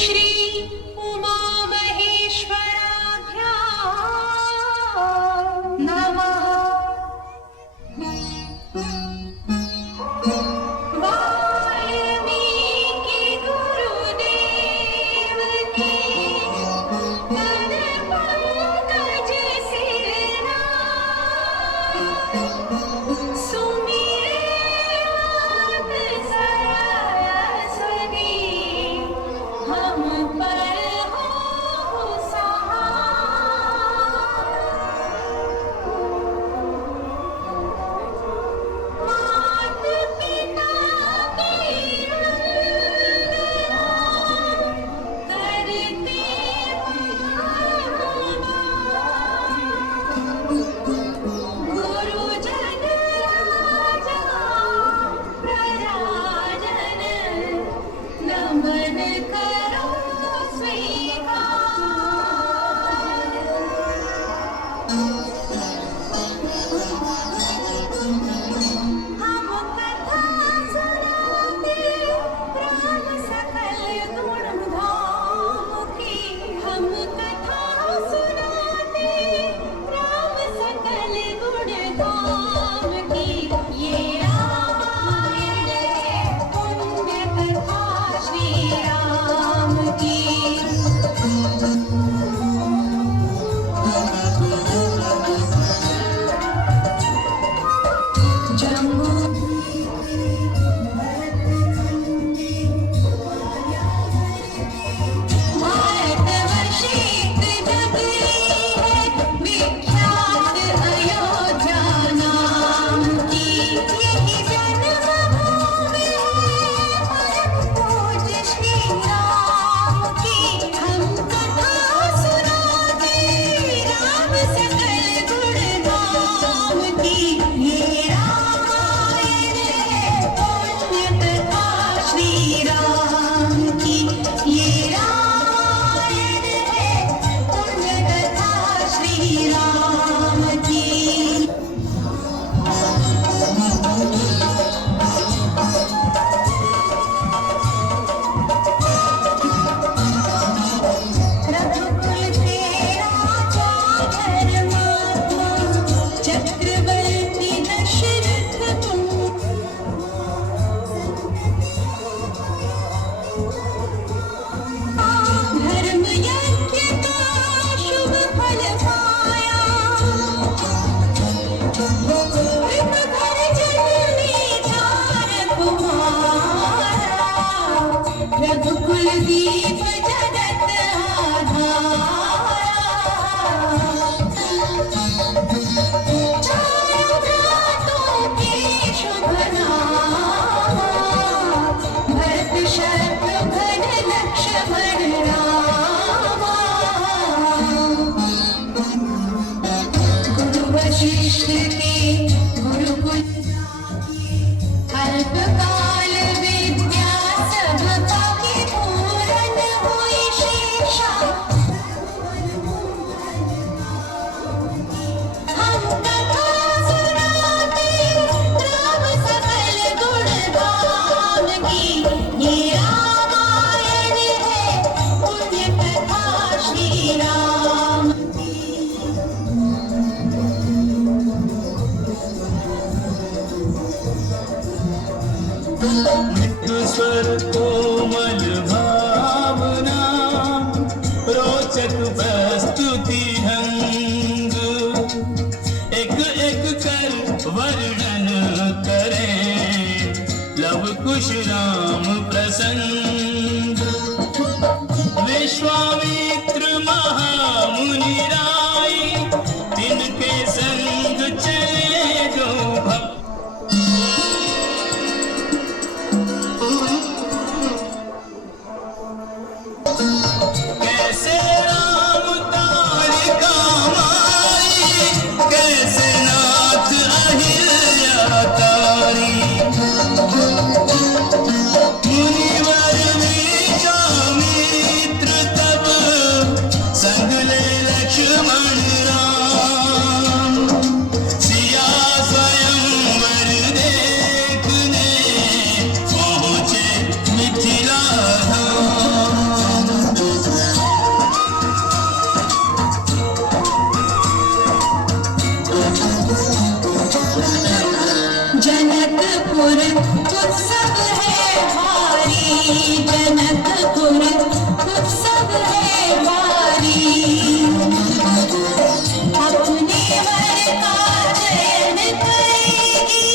श्री उमा महेश्वराभ्यां नमः। वाल्मीकि गुरुदेव की कर पंकज सिरना, सुमिरे सरस्वती हम पर हो सहाय। मात पिता की वंदना करते गुरुजन राजा प्रजाजन नमन करो स्वीकार। हम कथा सुनाते राम सकल गुण धाम की, हम कथा सुनाते राम सकल गुण धाम की। ये रामायण है पुण्य कथा श्री राम की। जम्मू भारतवर्षित नगरी है विख्यात अयोध्या नाम की। यही जन्मभूमि है परम पूज्य श्री राम की। हम कथा सुनाते राम सकल गुण धाम की। ये रामायण है पुण्य कथा श्री राम की। ये रामायण है पुण्य कथा श्री राम की। रघुकुल के राजा धर्मात्मा चक्रवर्ती दशरथ धर्म यज्ञ का शुभ फल पाया। एक घर जन्मी चार कुमारा, रघुकुल दीप जगत आधारा। चारों भ्रातों के शुभ नामा, भरत शत्रुघ्न लक्ष्मण रामा। गुरु वशिष्ठ के गुरुकुल अल्पकाल विद्या सबका की पूरन हुई शिक्षा। हम कथा सुनाते राम सकल गुण धाम की। ये रामायण है पुण्य कथा श्री राम की। मृत्यु स्वर कोमल भावना, रोचक प्रस्तुति ढंग, एक एक कर वर्णन करे लव कुश राम प्रसंग। विश्वामित्र महामुनि राय, तिनके संग चले दो भक्त। कैसे राम तारिका मारी, कैसे नाथ अहिल्या तारी। मुनिवर विश्वामित्र तब संग ले लक्ष्मण उत्सव है भारी जनकपुर उत्सव है भारी अपने वर का चयन करेगी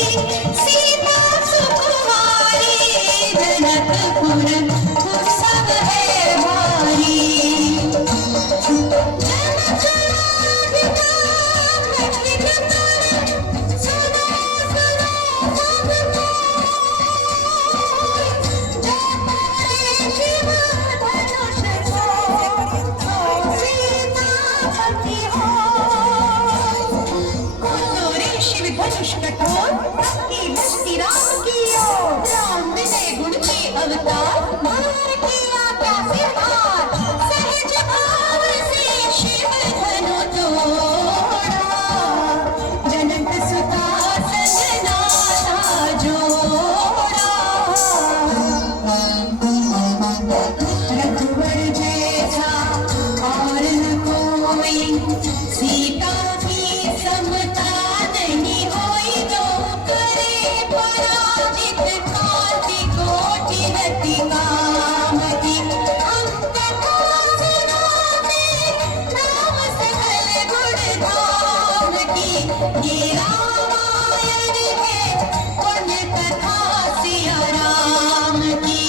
सीता सुकुमारी जनकपुर उत्सव है भारी धनुष कठोर की भक्ति राम की ओर राम विजय गुण के अवतार भार किया कैसे हार सहज भाव से शिव धनु तोड़ा जनक सुता संग नाता जोड़ा रघुवर जैसा और न कोई सीता की समता नहीं होई जो करे पराजित कांति कोटि रति कामति हम कथा सुनाते राम सकल गुण धाम की ये रामायण है पुण्य कथा सिया राम की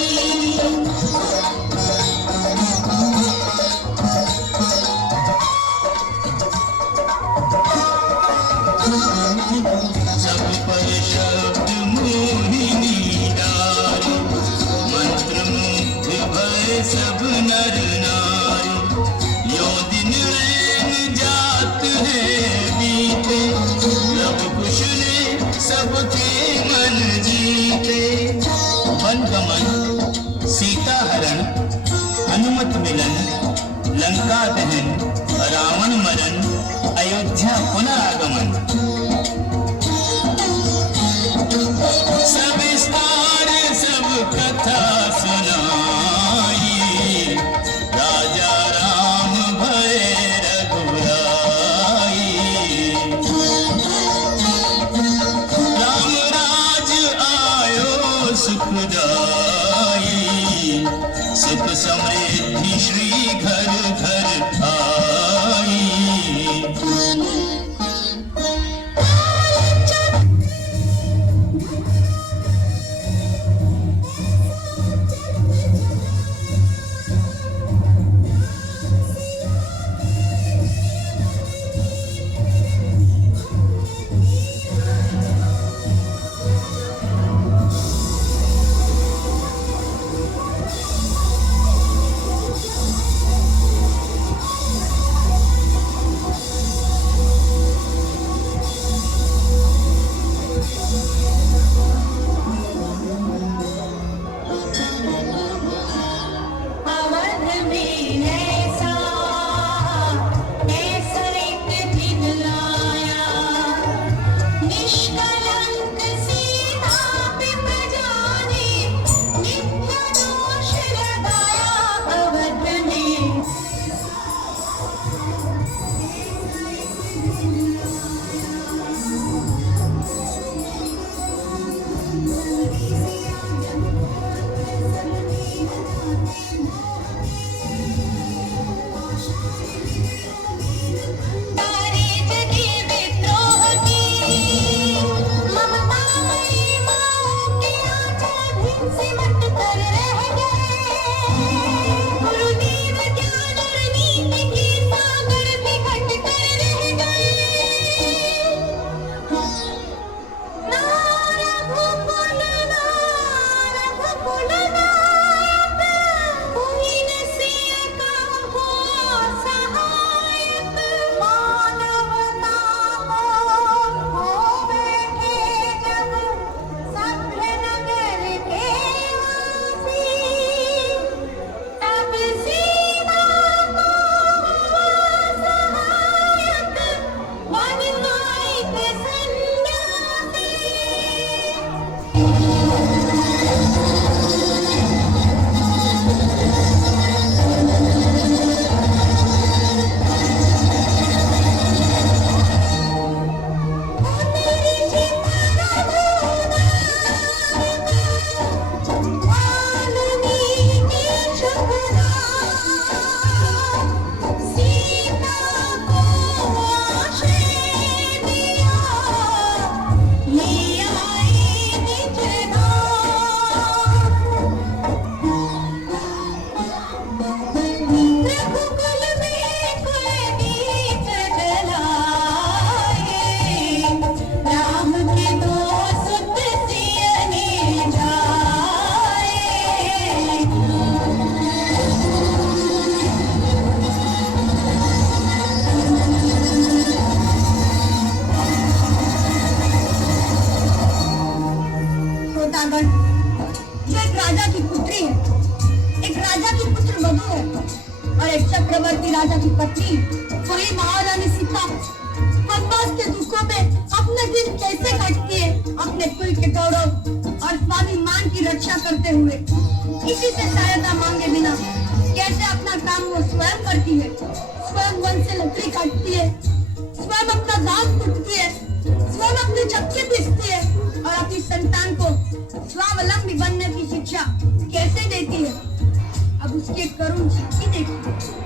सब पर शब्द मोहिनी डारी मंत्र मुग्ध भय सब नर नारी यो दिन रैन जात है बीते लव कुश ने सबके मन जीते वन गमन सीता हरण हनुमत मिलन लंका दहन रावण मरण अयोध्या पुनरागमन सब विस्तार सब कथा सुनाई राजा राम भय रघुराई राम राज आयो सुखदाई सुख समृद्धि श्री घर घर आई राजा की पुत्री है, एक राजा की पुत्र वधू है और एक चक्रवर्ती राजा की पत्नी। वही महारानी सीता वनवास के दुखों में अपने दिन कैसे काटती है, अपने कुल के गौरव और स्वाभिमान की रक्षा करते हुए। किसी से सहायता मांगे बिना कैसे अपना काम वो स्वयं करती है, स्वयं वन से लकड़ी काटती है, स्वयं अपना दांत कुटती है, स्वयं अपने चक्के पीसती है और अपनी संतान को स्वावलंबी बनने की शिक्षा कैसे देती है। अब उसके करुण चिट्ठी देखिए।